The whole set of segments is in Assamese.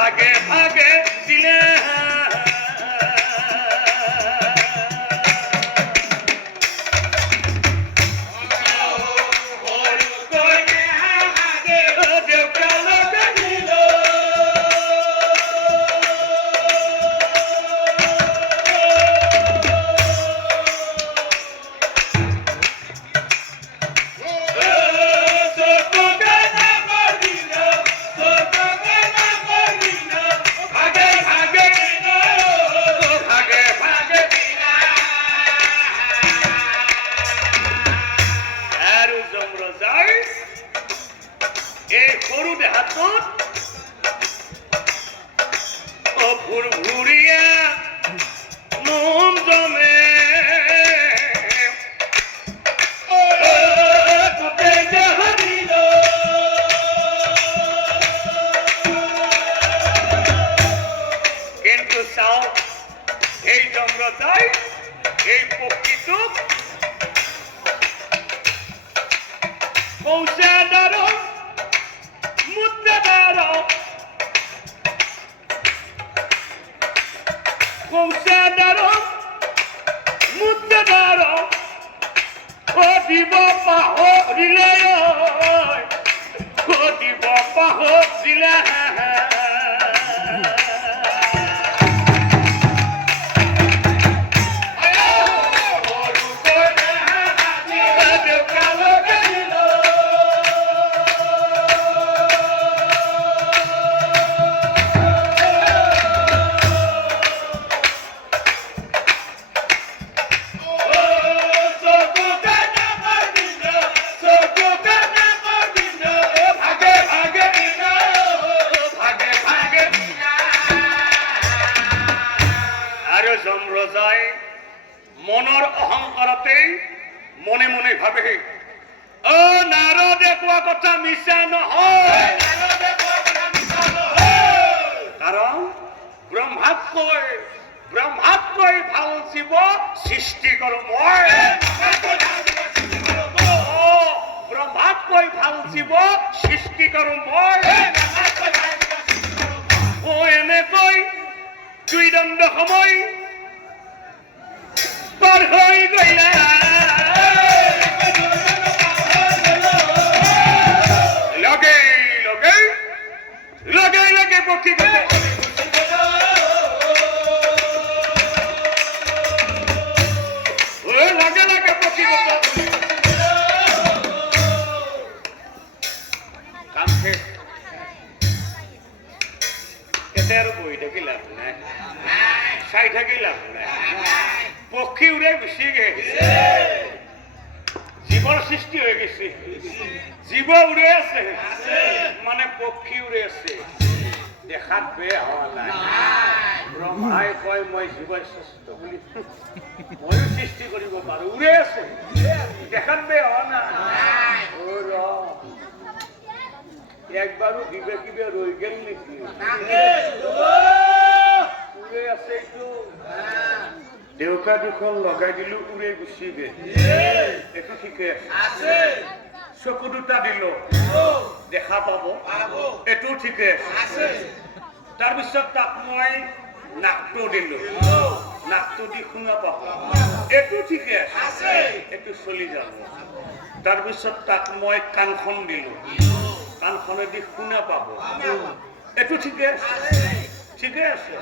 ভাগে ভাগে দিলে মনৰ অহংকাৰতে মনে মনে ভাবে ও নাৰদে কোৱা কথা মিছা নহয় কাৰণ ব্ৰহ্মাতকৈ ভাল জীৱ সৃষ্টি কৰোঁ মই ব্ৰহ্মাতকৈ ভাল জীৱ সৃষ্টি কৰোঁ মই এনেকৈ দুই দণ্ড সময় পাৰ হৈ গ'লা লগে পক্ষী গ'লে লগে পক্ষী গ'লে কাম শেষ এতে আৰু বহি থাকি লাভ নাই চাই থাকি লাভ নাই পক্ষী উড়ে গুচি গেছে জীৱৰ সৃষ্টি হৈ গৈছে জীৱ উড়ে আছে মানে পক্ষী উড়ে আছে দেখাত বেয়া হোৱা নাই ব্ৰহ্মাই কয় মই জীৱই শ্ৰেষ্ঠ বুলি ময়ো সৃষ্টি কৰিব পাৰো উড়ে আছে দেখাত বেয়া হোৱা নাই একবাৰো বিবেকিবে ৰৈ গেল নেকি উড়ে আছে এইটো দেউকা দুখন লগাই দিলো উড়ে গুচি গে এইটো ঠিকে আছে চকু দুটা দিলো দেখা পাব এইটো ঠিকে আছে তাৰপিছত তাক মই নাকটো দিলো নাকটো দি শুনা পাব এইটো ঠিকে আছে এইটো চলি যাব তাৰপিছত তাক মই কাণখন দিলো কাণখনেদি শুনা পাব এইটো ঠিকে আছে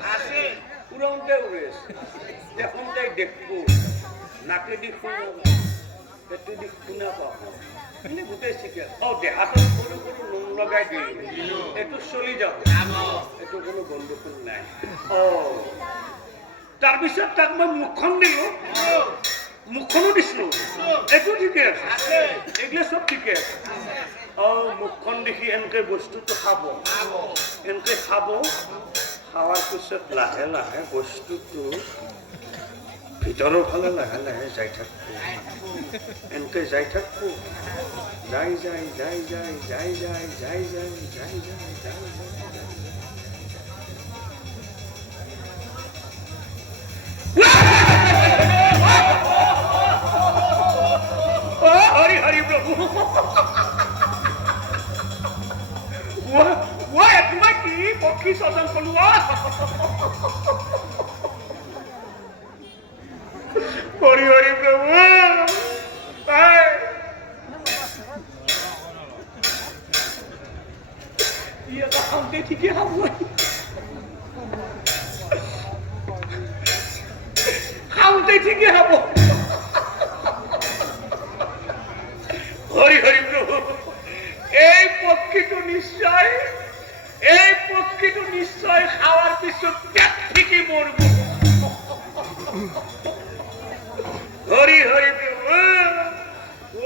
উড়াওঁতে উড়ে আছে দেখোঁতে দেখবো নাকেদি শুনা পেটেদি শুনা পাব এনে গোটেই ঠিকে দেহাটোত সৰু সৰু নোম লগাই দিলো এইটো চলি যাব এইটো কোনো গণ্ডগোল নাই তাৰপিছত তাক মই মুখখন দিলো মুখখনো দিছিলো এইটো ঠিকে আছে এইগুলো সব ঠিকে আছে মুখখন দেখি এনেকে বস্তুটো খাব এনেকে খাব খাওয়ার পিছত লাহে লাহে বস্তুটো ভিতৰৰ ফালে লাহে লাহে যাই থাকব এনেকে যাই থাকব যাই যাই যাই যাই যাই যাই যাই যাই যাই যাই যাই হরি হরি প্রভু তোমার কি পক্ষী স্বজন কলু হরি হরি প্রভু খাওঁতে ঠিকে খাব খাওঁতে ঠিকে খাব হরি হরি প্রভু এই পক্ষীটো নিশ্চয় খাওয়ার পিছত ঠিকই মরব হরি হরি প্রভু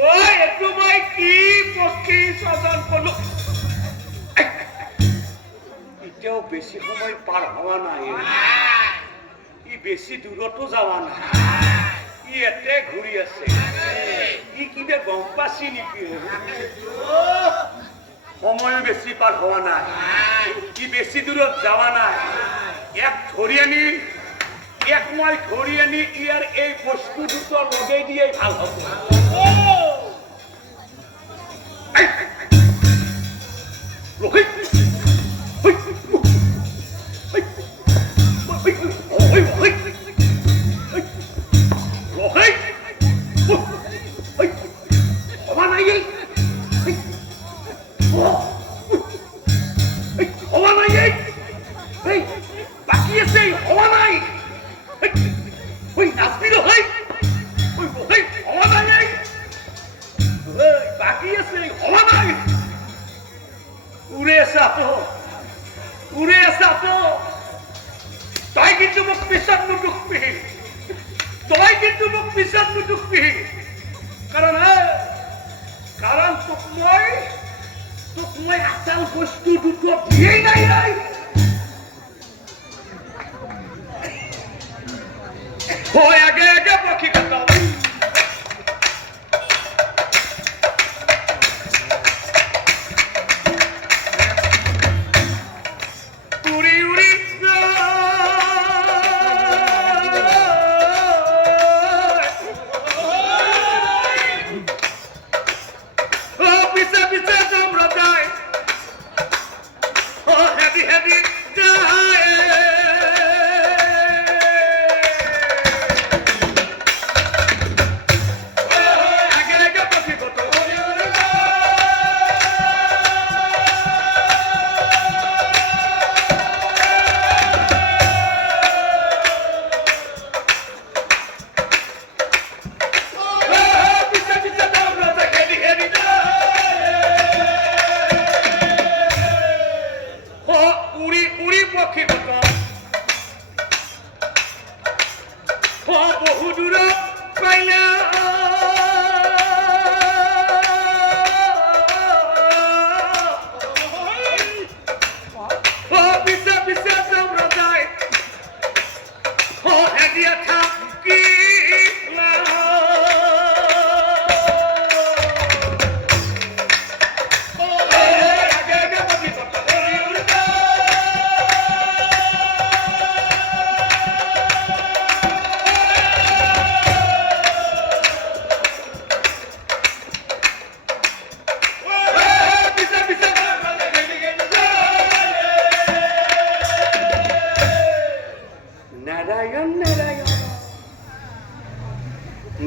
ওই একটু ভাই কি পক্ষী স্বজন করলো এটাও বেশি সময় পার হওয়া নাই ই বেশি দূরতো যাওয়া নাই ই এতে ঘূৰি আছে ই কিবা গম পাছি নেকি সময় বেশি পার হওয়া নাই ই বেশি দূরত যাওয়া নাই এক ধরি আনি ইয়ার এই বস্তু দুটো লগাই দিয়ে ভাল হবে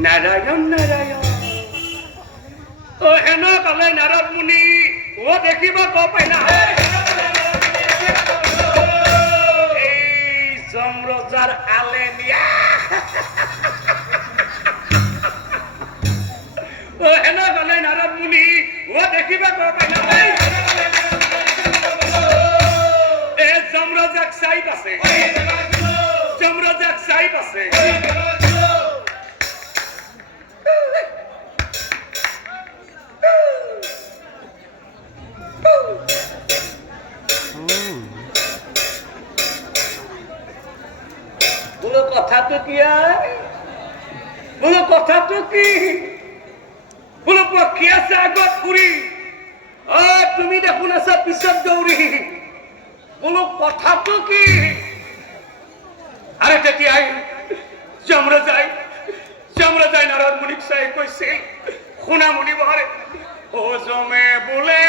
নারায়ণ নারায়ণ ও হেন কলে নারদ মুনি ও দেখিব কপাইনা এই যমরাজার আলে নিয়া ও হেন কলে নারদ মুনি ও দেখিব কপাইনা এ যমরাজাক সাইড আছে যমরাজাক সাইড আছে কথা তো কি বলো কথা তো কি বলো পক্ষী আছে আগত পুরি তুমি দেখুন আছা পিছত দৌৰি বলো কথা তো কি আৰে তেতিয়াই যমৰাজাই নাৰদ মুনিক চাই কৈছিল শুনা মুনি বহাৰে ও জমে বোলে